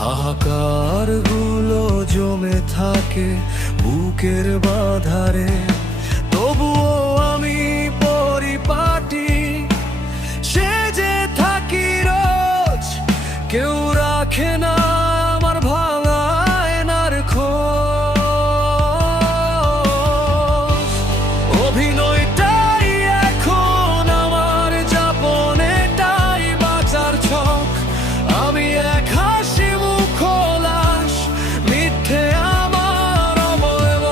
হাহাকার গুলো জমে থাকে বুকের বাঁধারে, তবুও আমি পরিপাটি সেজে থাকি রোজ। কেউ রাখে না আমার ভাঙা আয়নার খোঁজ। অভিনয়টাই এখন আমার যাপন, এটাই বাঁচার ছক। আমি এক হাসি মুখ লাশ, মিথ্যে আমার অবয়ব।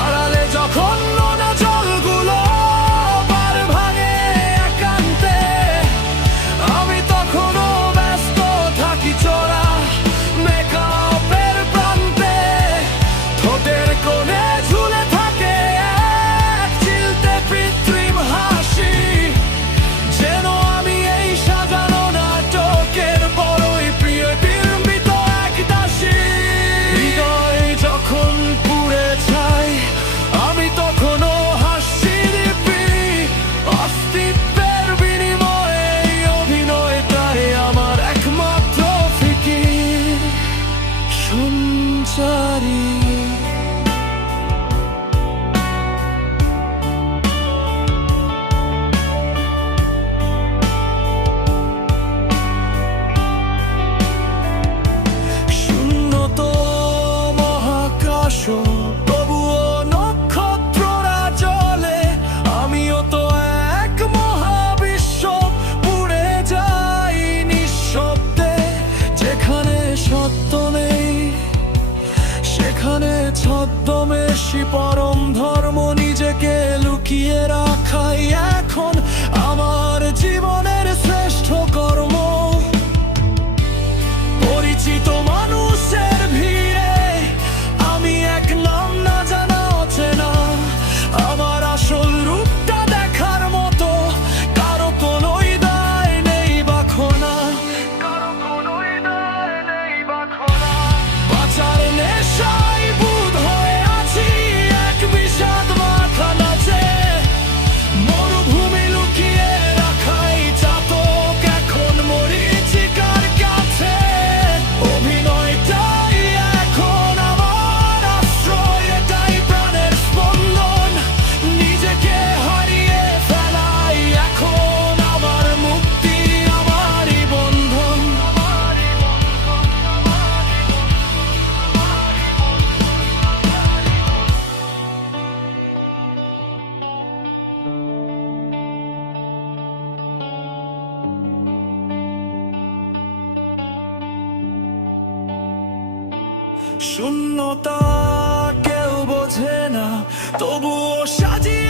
আড়ালে যখন নোনা জলগুলো পার ভাঙে একান্তে, আমি তখনও ব্যস্ত থাকি চোরা মেকআপের প্রান্তে। ঠোঁটের কোণে ঝুলে থাকে এক চিলতে কৃত্রিম হাসি, যেন আমি এই সাজানো নাটকের বড়ই প্রিয় বিড়ম্বিত এক দাসী। হৃদয় যখন পুড়ে যায়, আমি তখনও হাসি দিব্যি। অস্তিত্বের বিনিময়ে এই অভিনয়টাই আমার একমাত্র ফিকির। সঞ্চারী শূন্যত মহাকাশ, তবুও নক্ষত্ররা জ্বলে। আমিও তো এক মহাবিশ্ব, পুড়ে যাই নিঃশব্দে। যেখানে সত্য নেই সেখানে ছদ্মবেশী পরম ধর্ম। নিজেকে লুকিয়ে রাখাই এখন আমার জীবনের শ্রেষ্ঠ কর্ম। পরিচিত মানুষের ভিড়ে আমি এক নাম না জানা অচেনা। আমার আসল রূপটা দেখার মতো কারো কোনো দায় নেই বা খোনা। বাঁচার নেশায় বুঁদ হয়ে আছি এক বিষাদ মাথা নাচে। মরুভূমি লুকিয়ে রাখাই চাতক এখন মরীচিকার কাছে। অভিনয়টাই এখন আমার আশ্রয়, এটাই প্রাণের স্পন্দন। নিজেকে হারিয়ে ফেলাই এখন আমার মুক্তি, আমারই বন্ধন। শূন্যতা কেউ বোঝে না, তবুও সাজিয়ে